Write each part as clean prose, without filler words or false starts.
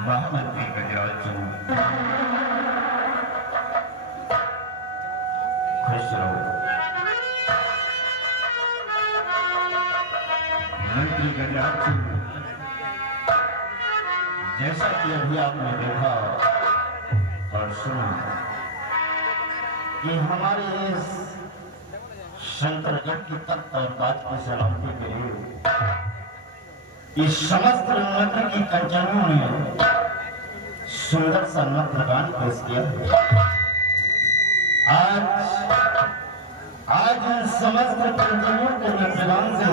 महामंत्री गजराज सिंह खुश रहो। मंत्री गजराज सिंह, जैसा कि अभी आपने देखा और सुना कि हमारे इस शंकरगढ़ की तख्त और बात की सलामती के लिए इस समस्त नगर की कंचनियों ने सुंदर सा नृत्य गान पेश किया है। आज इन समस्त कंचनियों के नृत्य गान से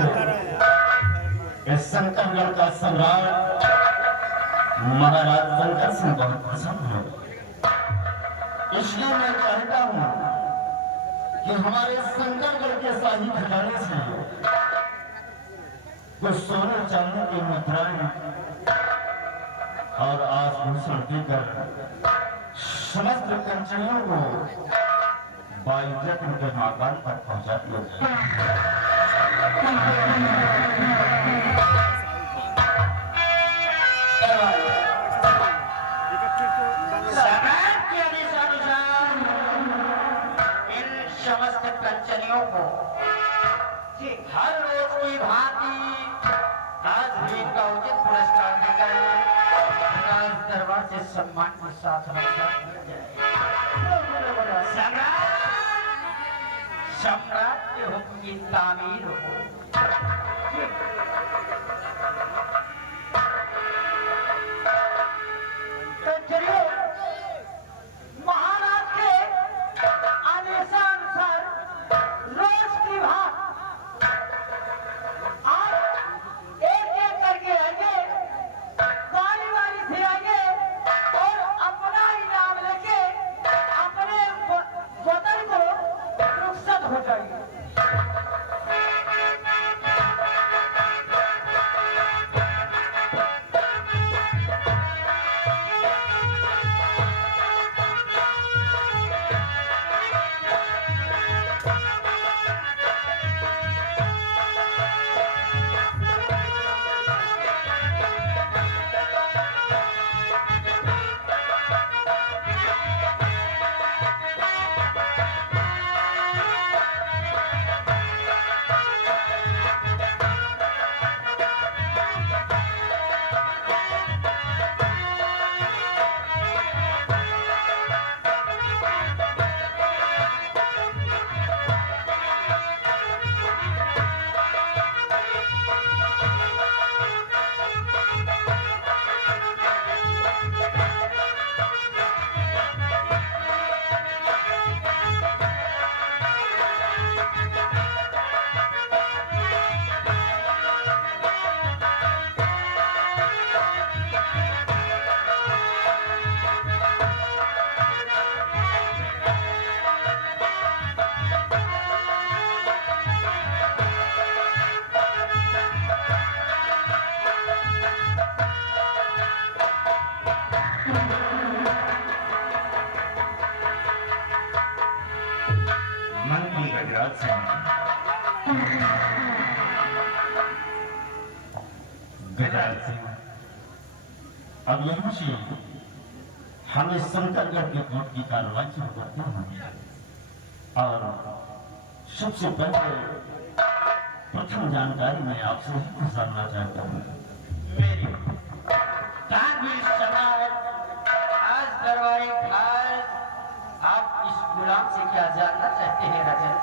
इस शंकरगढ़ का सम्राट महाराज शंकर सिंह बहुत प्रसन्न है। इसलिए मैं कहता हूं कि हमारे शंकरगढ़ के शाही खजाने से कुछ सोने चांदी की मुद्राएं और आभूषण देकर समस्त कंचनियों को बाइज्जत उनके मकान पर पहुंचा दिया जाए। इन समस्त कंचनियों को हर रोज की भांति आज भी इनका उचित पुरस्कार देकर दरबार से सम्मान के साथ सम्राट के हुक्म की तामीर हो। महाराज के मंत्री गजराज सिंह गजराज सिंह अब यहाँ से हमें शंकरगढ़ के कोर्ट की कार्रवाई शुरू करते हैं और सबसे पहले प्रथम जानकारी मैं आपसे ही गुजारना चाहता हूँ। मेरी आज दरबारी खास आप इस गुलाम से क्या जानना चाहते हैं राजा?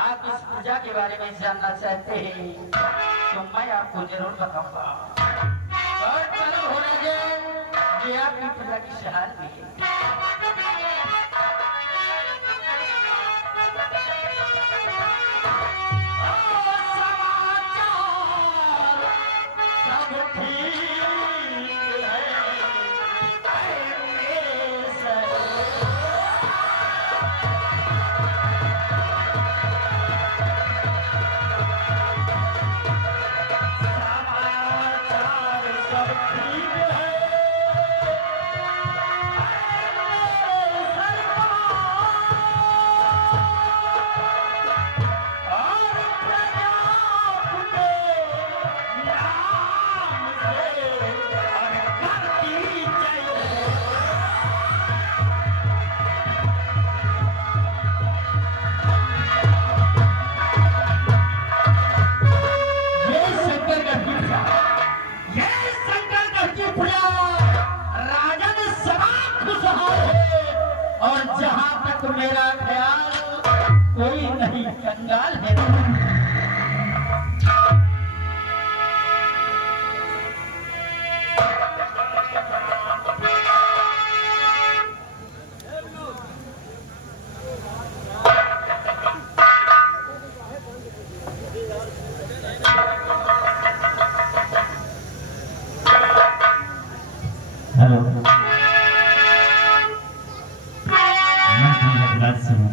आप इस पूजा के बारे में जानना चाहते हैं तो मैं आपको जरूर बताऊंगा। और चलो हो रहे ये आपकी पूजा की शहाद भी है। हेलो, मैं भगवान से हूँ।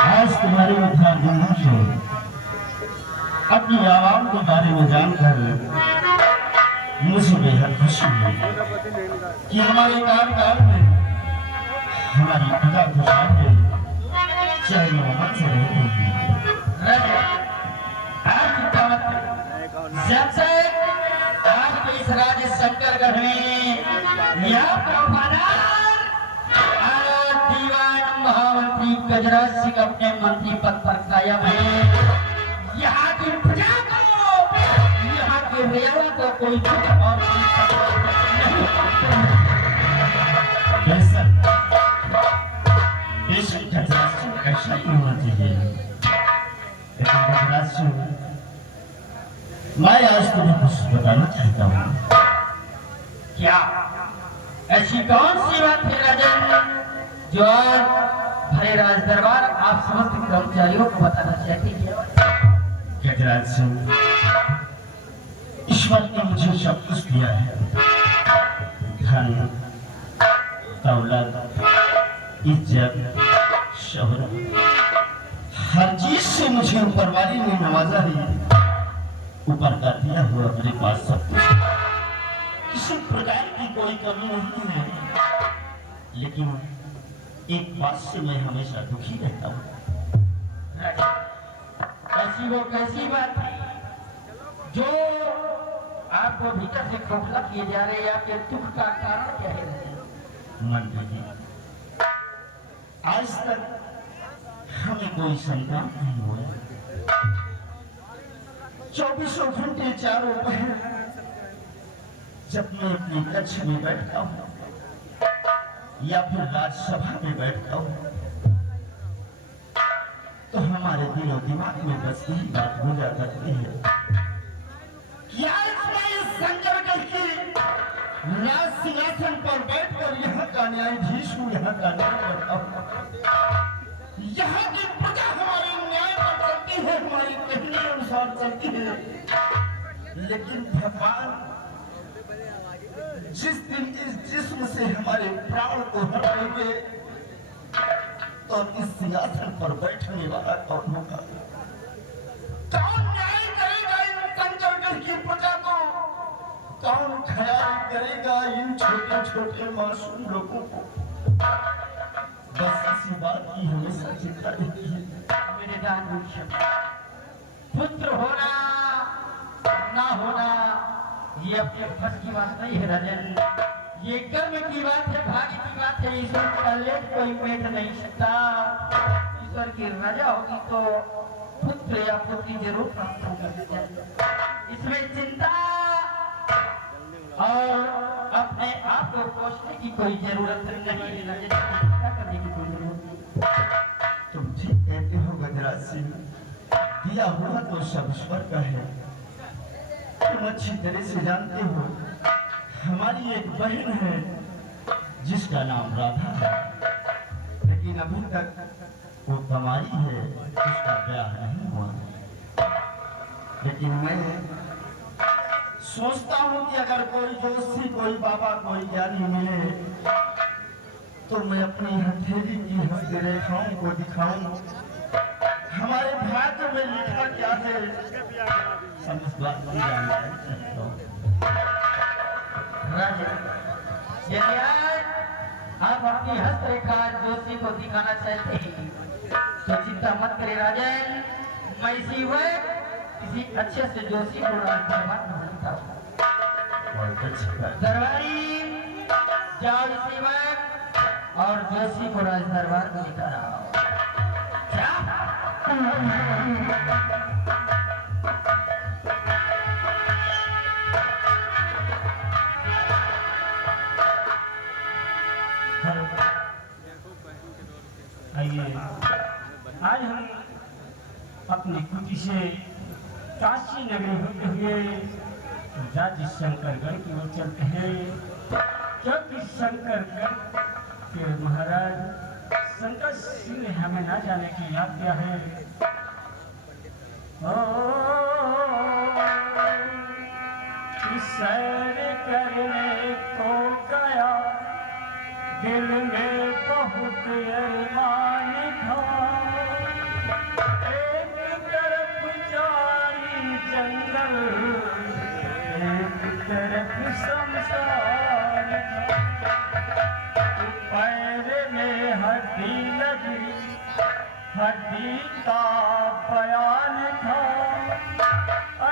आज तुम्हारे मुखारबिंदों से अपनी आवाम के बारे में जानकर मुझे बेहद खुशी हुई कि हमारे कार्यकाल में हमारी प्रजा खुशहाल है, चाहे मोहब्बत से रहती है। आज चिंता मत करो। जब से आज के इस राज्य शंकरगढ़ में यहाँ का वफादार और दीवान महामंत्री गजराज सिंह अपने मंत्री पद पर कायम है, यहाँ की प्रजा को, यहाँ के रेवा को कोई दुख और कोई तकलीफ नहीं। बेशक गजराज सिंह ऐसा ही होना चाहिए, लेकिन गजराज सिंह, मैं आज तुम्हें कुछ बताना चाहता हूँ। क्या ऐसी कौन सी बात है राजन जो आज भरे राज दरबार आप समस्त कर्मचारियों को बताना चाहते हैं? गजराज सिंह, ईश्वर ने मुझे सब कुछ दिया है, धन, दौलत, इज्जत, शोहरत, हर चीज से मुझे ऊपर वाले ने नवाजा है। ऊपर का दिया हुआ मेरे पास सब कुछ, किसी प्रकार की कोई कमी नहीं है, लेकिन एक बात से मैं हमेशा दुखी रहता हूँ। ऐसी वो कैसी बात है जो आपको भीतर से खोखला किए जा रहे हैं? आपके दुख का कारण क्या है? मंत्री जी, आज तक हमें कोई संतान नहीं हुआ। 24 घंटे चारों पहर जब मैं अपनी कक्ष में बैठता हूँ या फिर राज्यसभा में बैठता हूँ, तो हमारे दिलो दिमाग में बस यही बात गुजर करती है कि आज मैं इस शंकरगढ़ के राज सिंहासन पर बैठकर यहाँ का न्यायाधीश हूँ, यहाँ का न्याय करता हूँ। यहाँ की प्रजा हमारे न्याय पर चलती है, हमारी कहने अनुसार चलती है, लेकिन भगवान जिस दिन इस जिस्म से हमारे प्राण को हर लेंगे, तो इस सिंहासन पर बैठने वाला कौन होगा? कौन न्याय करेगा इन शंकरगढ़ की प्रजा को? कौन ख्याल करेगा इन छोटे छोटे मासूम लोगों को? बस इसी बात की हमेशा चिंता रहती है। मेरे दान पुत्र होना ना होना ये अपने बस की बात नहीं है राजन, ये कर्म की बात है, भाग्य की बात है। ईश्वर का लेख कोई मेट नहीं सकता। ईश्वर की रजा होगी तो पुत्र या पुत्री जरूर प्राप्त होगा। इसमें चिंता और अपने आप को कोसने की कोई जरूरत नहीं है राजन, चिंता करने की कोई जरूरत नहीं। तुम ठीक कहते हो गजराज सिंह, दिया हुआ तो सब ईश्वर का है। तुम अच्छी तरह से जानते हो हमारी एक बहन है जिसका नाम राधा है, लेकिन अभी तक वो कुंवारी है, उसका ब्याह नहीं हुआ। लेकिन मैं सोचता हूँ कि अगर कोई जोशी, कोई बाबा, कोई ज्ञानी मिले तो मैं अपनी हथेली की हस्ती रेखाओं को दिखाऊं, हमारे भाग्य में लिखा क्या है हम इस बात की जानकारी चाहता हूं। यदि आज आप अपनी हस्तरेखा जोशी को दिखाना चाहते हैं तो चिंता मत करें राजन, मैं इसी वक्त किसी अच्छे से जोशी को दरबार में बुलाता हूं। दरबारी जाओ इसी वक्त और जोशी को राज दरबार में लेकर आओ। आइए, आज हम अपनी कुटी से काशी नगरी होते हुए राज्य शंकरगढ़ की ओर चलते हैं, क्योंकि शंकरगढ़ के महाराज शंकर सिंह ने हमें ना जाने की आज्ञा है। सैर करने को दिल में